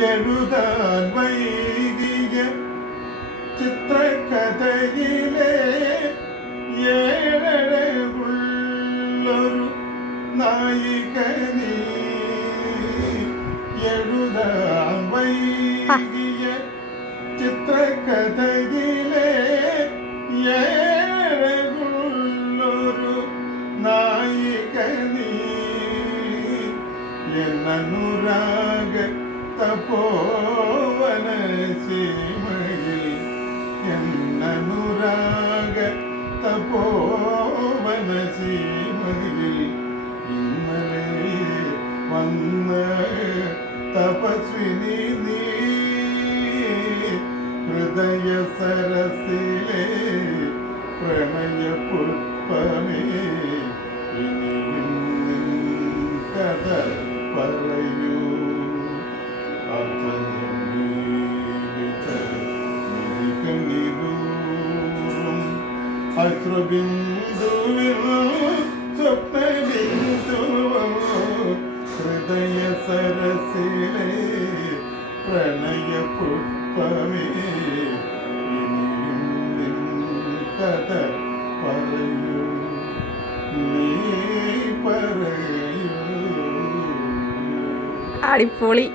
എഴുതാൻ വൈകിയ ചിത്രകഥയിലെ ഏഴഴകുള്ളൊരു നായിക നീ. എഴുതാൻ വൈകിയ ചിത്രകഥയിലെ ഏഴഴകുള്ളൊരു നായിക നീ. എന്നനുരാഗ തപോവന സീമയിൽ എന്നനുരാഗ തപോവന സീമയിൽ ഇന്നലെ വന്ന തപസ്വിനി നീ. ഹൃദയ സരസിലെ പ്രണയ പുഷ്പമേ ഇനിയും നിൻ കഥ പറയൂ. അശ്രുബിന്ദുവിൽ സ്വപ്നബിന്ദുവോ ഹൃദയ സരസിലെ പ്രണയ പുഷ്പമേ ഇനിയും നിൻ കഥ പറയൂ. നീ പറയൂ. അടിപൊളി.